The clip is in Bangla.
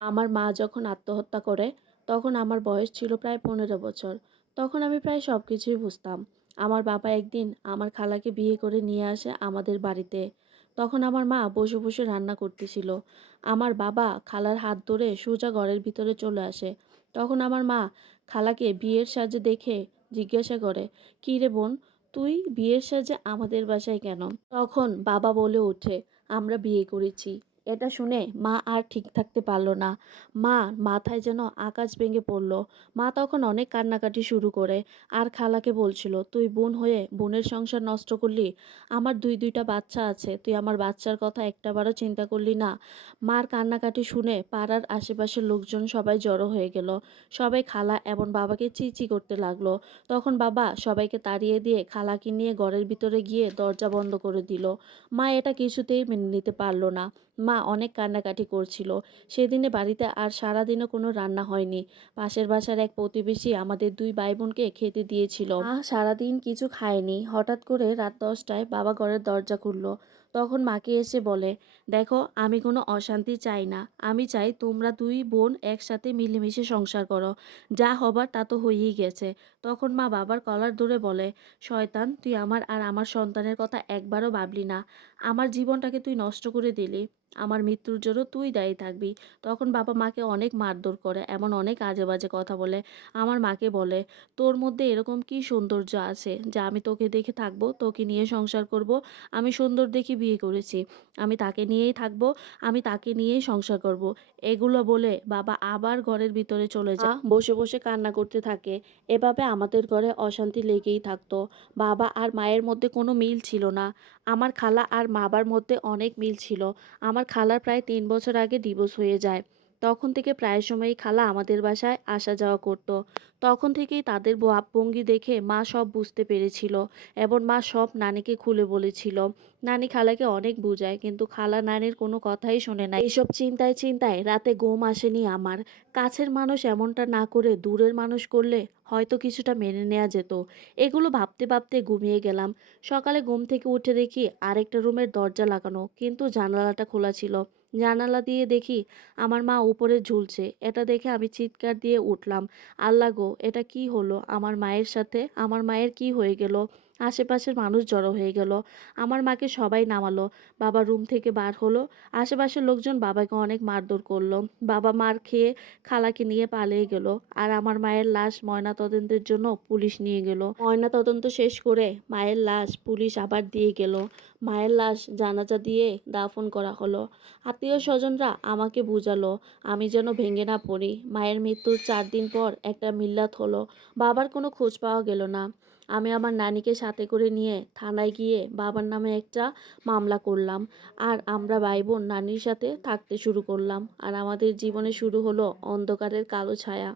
আমার মা যখন আত্মহত্যা করে, তখন আমার বয়স ছিল প্রায় ১৫ বছর। তখন আমি প্রায় সবকিছুই বুঝতাম। আমার বাবা একদিন আমার খালাকে বিয়ে করে নিয়ে আসে আমাদের বাড়িতে। তখন আমার মা বসে, বসে রান্না করতেছিল। আমার বাবা খালার হাত ধরে সোজা ঘরের ভিতরে চলে আসে। তখন আমার মা খালাকে বিয়ের সাজে দেখে জিজ্ঞাসা করে, "কি রে বোন, তুই বিয়ের সাজে আমাদের বাসায় কেন?" তখন বাবা বলে ওঠে, "আমরা বিয়ে করেছি।" এটা শুনে মা আর ঠিক থাকতে পারল না। মা মাথায় যেন আকাশ ভেঙে পড়ল। মা তখন অনেক কান্নাকাটি শুরু করে। আর খালাকে বলছিল, "তুই বোন হয়ে বোনের সংসার নষ্ট করলি। আমার ২টা বাচ্চা আছে। তুই আমার বাচ্চার কথা একটাবারও চিন্তা করলি না?" মার কান্নাকাটি শুনে পাড়ার আশেপাশের লোকজন সবাই জড়ো হয়ে গেল। সবাই খালা এবং বাবাকে চি করতে লাগলো। তখন বাবা সবাইকে তাড়িয়ে দিয়ে খালাকে নিয়ে ঘরের ভিতরে গিয়ে দরজা বন্ধ করে দিল। মা এটা কিছুতেই মেনে নিতে পারল না। মা অনেক কান্নাকাটি করছিল। সেদিনে বাড়িতে আর সারাদিনও কোনো রান্না হয়নি। পাশের বাসার এক প্রতিবেশী আমাদের ২ ভাই-বোনকে খেতে দিয়েছিল। মা সারাদিন কিছু খায়নি। হঠাৎ করে রাত ১০টায় বাবা ঘরের দরজা খুলল। তখন মাকে এসে বলে, "দেখো, আমি কোনো অশান্তি চাই না। আমি চাই তোমরা ২ বোন একসাথে মিলেমিশে সংসার করো। যা হবার তা তো হয়েই গেছে।" তখন মা বাবার কলার ধরে বলে, "শয়তান, তুই আমার আর আমার সন্তানের কথা একবারও ভাবলি না। আমার জীবনটাকে তুই নষ্ট করে দিলি। আমার মৃত্যুর জন্য তুই দায়ী থাকবি।" তখন বাবা মাকে অনেক মারধর করে, এমন অনেক আজে-বাজে কথা বলে। আমার মাকে বলে, "তোর মধ্যে এরকম কি সৌন্দর্য আছে যা আমি তোকে দেখে থাকবো, তোকে নিয়ে সংসার করব? আমি সুন্দর দেখে বিয়ে করেছি। আমি তাকে নিয়েই থাকবো, আমি তাকে নিয়েই সংসার করব।" এগুলো বলে বাবা আবার ঘরের ভিতরে চলে যায়। মা বসে, বসে কান্না করতে থাকে। এভাবে আমাদের ঘরে অশান্তি লেগেই থাকতো। বাবা আর মায়ের মধ্যে কোনো মিল ছিল না। আমার খালা আর বাবার মধ্যে অনেক মিল ছিল। আমার খালার প্রায় ৩ বছর আগে ডিভোর্স হয়ে যায়। তখন থেকে প্রায় সময়ই খালা আমাদের বাসায় আসা যাওয়া করত। তখন থেকেই তাদের ভাবভঙ্গি দেখে মা সব বুঝতে পেরেছিল এবং মা সব নানিকে খুলে বলেছিল। নানি খালাকে অনেক বুঝায়, কিন্তু খালা নানির কোনো কথাই শোনে না। এসব চিন্তায় চিন্তায় রাতে ঘুম আসেনি আমার। কাছের মানুষ এমনটা না করে দূরের মানুষ করলে হয়তো কিছুটা মেনে নেওয়া যেত। এগুলো ভাবতে ভাবতে ঘুমিয়ে গেলাম। সকালে ঘুম থেকে উঠে দেখি আরেকটা রুমের দরজা লাগানো, কিন্তু জানালাটা খোলা ছিল। জানালা দিয়ে দেখি আমার মা উপরে ঝুলছে। এটা দেখে আমি চিৎকার দিয়ে উঠলাম, "আল্লাহ গো, এটা কি হলো আমার মায়ের সাথে? আমার মায়ের কি হয়ে গেল?" আশেপাশের মানুষ জড়ো হয়ে গেল। আমার মাকে সবাই নামালো। বাবা রুম থেকে বার হলো। আশেপাশের লোকজন বাবাকে অনেক মারধর করলো। বাবা মার খেয়ে খালাকে নিয়ে পালিয়ে গেল। আর আমার মায়ের লাশ ময়নাতদন্তের জন্য পুলিশ নিয়ে গেল। ময়নাতদন্ত শেষ করে মায়ের লাশ পুলিশ আবার দিয়ে গেল। মায়ের লাশ জানাজা দিয়ে দাফন করা হলো। আত্মীয়-স্বজনরা আমাকে বুঝালো আমি যেন ভেঙে না পড়ি। মায়ের মৃত্যুর ৪ দিন পর একটা মিল্লাত হলো। বাবার কোনো খোঁজ পাওয়া গেল না। আমি আমার নানিকে সাথে করে নিয়ে থানায় গিয়ে বাবার নামে একটা মামলা করলাম। আর আমরা ভাই-বোন নানির সাথে থাকতে শুরু করলাম। আর আমাদের জীবনে শুরু হলো অন্ধকারের কালো ছায়া।